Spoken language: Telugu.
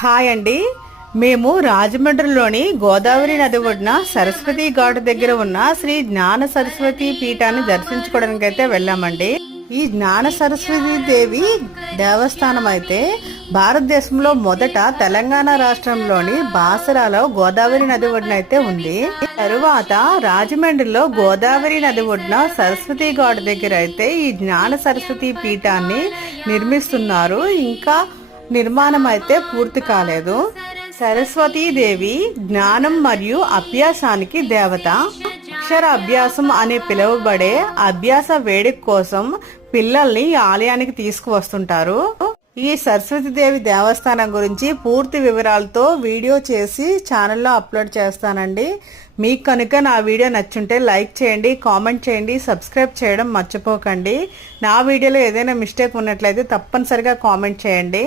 హాయ్ అండి. మేము రాజమండ్రిలోని గోదావరి నది ఒడ్డున సరస్వతి ఘాట్ దగ్గర ఉన్న శ్రీ జ్ఞాన సరస్వతి పీఠాన్ని దర్శించుకోవడానికి అయితే వెళ్ళామండి. ఈ జ్ఞాన సరస్వతి దేవి దేవస్థానం అయితే భారతదేశంలో మొదట తెలంగాణ రాష్ట్రంలోని బాసరాలో గోదావరి నది ఒడ్డున అయితే ఉంది. తరువాత రాజమండ్రిలో గోదావరి నది ఒడ్డున సరస్వతి ఘాట్ దగ్గర అయితే ఈ జ్ఞాన సరస్వతి పీఠాన్ని నిర్మిస్తున్నారు. ఇంకా నిర్మాణం అయితే పూర్తి కాలేదు. సరస్వతీదేవి జ్ఞానం మరియు అభ్యాసానికి దేవత. అక్షర అభ్యాసం అని పిలువబడే అభ్యాస వేడుక కోసం పిల్లల్ని ఆలయానికి తీసుకువస్తుంటారు. ఈ సరస్వతీదేవి దేవస్థానం గురించి పూర్తి వివరాలతో వీడియో చేసి ఛానల్లో అప్లోడ్ చేస్తానండి. మీకు కనుక నా వీడియో నచ్చుంటే లైక్ చేయండి, కామెంట్ చేయండి, సబ్స్క్రైబ్ చేయడం మర్చిపోకండి. నా వీడియోలో ఏదైనా మిస్టేక్ ఉన్నట్లయితే తప్పనిసరిగా కామెంట్ చేయండి.